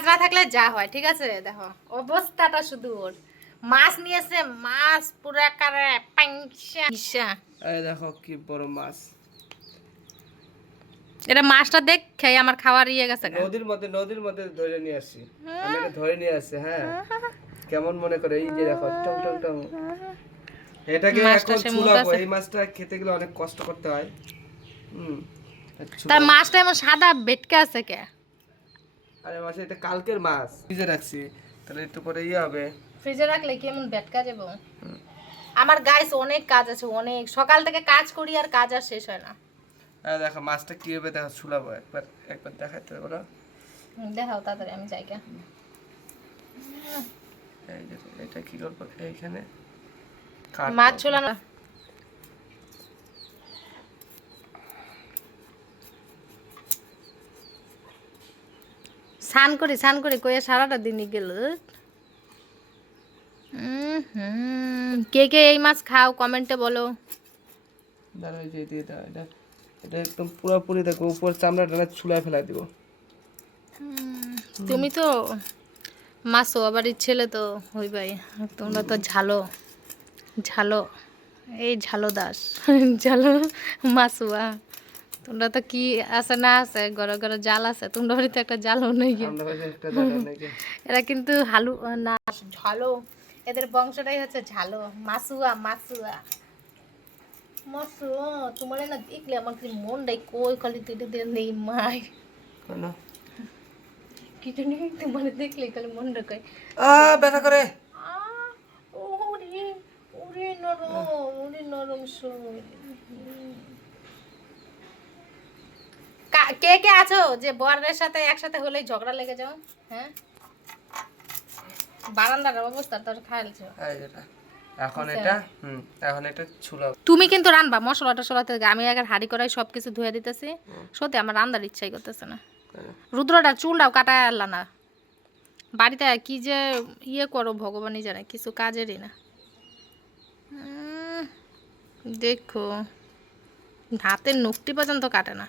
কাজ না থাকলে যা হয় ঠিক আছে? দেখো অবস্থাটা শুধু ওর। মাছ নিয়েছে মাছ পুরা কারে পাংশা। এই দেখো কি বড় মাছ। এটা মাছটা দেখ খেয়ে আমার খাওয়ার ইয়ে গেছে নদীর মধ্যে নদীর মধ্যে ধরে নিয়ে আসি। আমি এটা ধরে নিয়ে আসি হ্যাঁ। কেমন মনে করে এই যে দেখো টং টং টং। এটাকে মাছটা এখন চুলাবো এই মাছটা খেতে গেলে অনেক কষ্ট করতে হয়। হুম। তার মাছটা এমন সাদা বেটকে আছে কে। আরে মাছ এটা কালকের মাছ। ফ্রিজে রাখছি তাহলে একটু পরে ইয়ে হবে। ফ্রিজে রাখলে কেমন বেটকা যাব আমার গাইস অনেক কাজ আছে অনেক। সকাল থেকে কাজ করি আর কাজ আর শেষ হয় না। আর দেখো মাছটা কি হবে দেখো ছুলাবো। একবার একবার দেখাতে পারো হুম, দেখাও তাড়াতাড়ি আমি যাই। এটা কি করব এইখানে। মাছ ছোলানো স্নান করি স্নান করি কয়ে সারাটা দিনই গেল। কে কে এই মাছ খাও কমেন্টে বলো। দাঁড়াও যে দিয়ে দাও এটা এটা একদম পুরোপুরি দেখো উপর চামড়াটা ছুলায় ফেলা দিব। তুমি তো মাসো বাড়ির ছেলে তো হইবাই তোমরা তো ঝালো ঝালো এই ঝালো দাস ঝালো মাসুয়া তোমরা তো কি আছে না আছে? ঘরে ঘরে জাল আছে। তোমরা বাড়িতে একটা জালও নেই। এরা কিন্তু হালু না ঝালো এদের বংশটাই হচ্ছে ঝালো মাসুয়া মাসুয়া। মাসু তোমার না দেখলে আমার কি মনটাই কই খালি তেটে দিয়ে নেই মাই। কেন? কিছু নেই তোমার দেখলে খালি মনটা কয় আ ব্যথা করে। ওরে ওরে নরম ওরে নরম শরীর। কা- কে আছো? যে বরের সাথে একসাথে হলেই ঝগড়া লেগে যাও হ্যাঁ? বারান্দার অবস্থা তোর যেটা এখন এটা হুম এখন এটা ছুলাবো তুমি কিন্তু রানবা মশলা টশলা থেকে আমি আগে হাড়ি করাই সব কিছু ধুয়ে দিতেছি। সত্যি আমার রান্নার ইচ্ছাই করতেছে না। রুদ্রটা চুলটাও কাটায় আনলা না। বাড়িতে কি যে ইয়ে করো ভগবানই জানে কিছু কাজেরই না। দেখো হাতের নখটি পর্যন্ত কাটে না।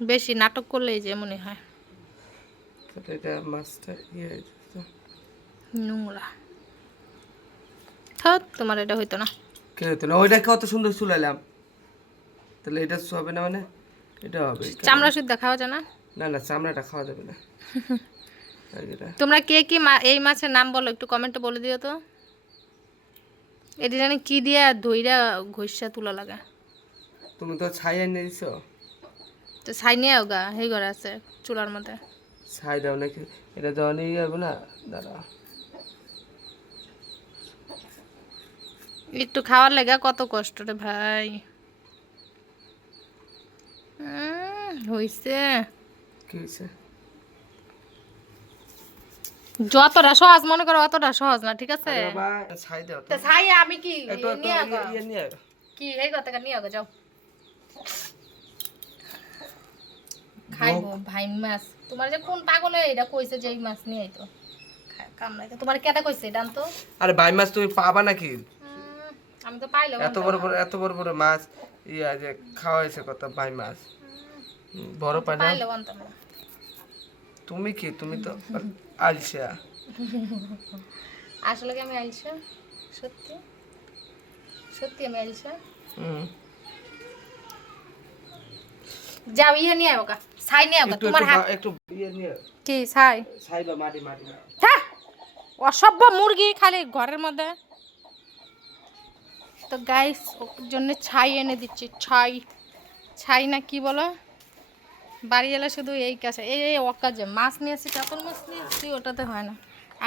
বেশি নাটক করলেই যে মনে হয়। এটা মাছটা ইয়ে নোংরা। থাক তোমার এটা হইতো না। কে হতো না? ওইটা কত সুন্দর চুলাইলাম। তাহলে এটা হবে না মানে? এটা হবে চামড়া শুদ্ধ খাওয়া যায় না? না না চামড়াটা খাওয়া যাবে না। তোমরা কে কি এই মাছের নাম বলো একটু কমেন্টে বলে দিও তো। এটি জানি কি দিয়ে ধইরা ঘষা তুলা লাগা তুমি তো ছাই এনে দিছো? তো ছাই নিয়ে গা সেই ঘরে আছে চুলার মধ্যে। ছাই দাও নাকি? এটা না? দাঁড়া। একটু খাওয়ার লেগা কত কষ্ট রে ভাই। হইছে। যতটা সহজ মনে করো অতটা সহজ না ঠিক আছে? ছাই আমি কি ইয়ে- ইয়ে। কি এই কথা নিয়ে যাও। খাইবো ভাই মাছ। তোমার যে কোন পাগলে এটা কইছে যে এই মাছ নিয়ে আইতো? কামড়াইতে। তোমার কেটা কইছে তো আরে ভাই মাছ তুমি পাবা নাকি? আমি তো পাইলাম এত বড় বড় এত বড় বড় মাছ ইয়া যে কত ভাই মাছ। বড় পাই না? তুমি কি? তুমি তো আলসা আসলে কি আমি আইসা সত্যি? সত্যি আমি আইসা হুম। যাও ইয়ে নিয়ে আবো কা ছাই নিয়ে তোমার হাত একটু ইয়ে নিয়ে। কি ছাই? ছাই বা মাটি মাটি হ্যাঁ অসভ্য মুরগি খালি ঘরের মধ্যে। তো গাইস ওর জন্য ছাই এনে দিচ্ছি ছাই। ছাই না কি বলো? বাড়ি এলে শুধু এই কাছে এই এই অকাজে। মাছ নিয়ে নিয়েছি কাতল মাছ নিয়েছি ওটাতে হয় না।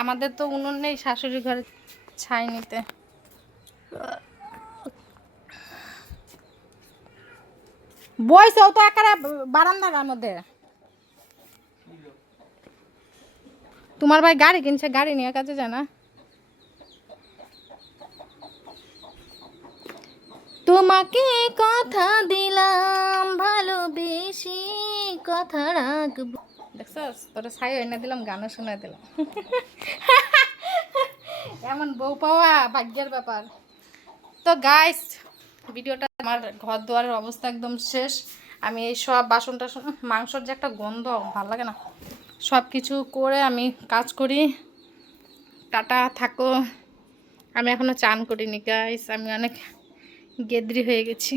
আমাদের তো উনুন নেই শাশুড়ি ঘরে ছাই নিতে। বইছে, ও তো একেবারে বারান্দার মধ্যে। তোমার ভাই গাড়ি কিনছে, গাড়ি নিয়ে কাজে যায় না। তোমাকে কথা দিলাম, ভালোবেসে কথা রাখব। দেখছস, তোরা ছাই এনে দিলাম, গানও শোনা দিলাম। এমন বউ পাওয়া ভাগ্যের ব্যাপার। তো গাইস ভিডিওটা আমার ঘর দুয়ারের অবস্থা একদম শেষ। আমি এই সব বাসন টাসন, মাংসর যে একটা গন্ধ, ভালো লাগে না। সব কিছু করে আমি কাজ করি। টাটা, থাকো। আমি এখনও চান করিনি গাইস আমি অনেক গেদ্রি হয়ে গেছি।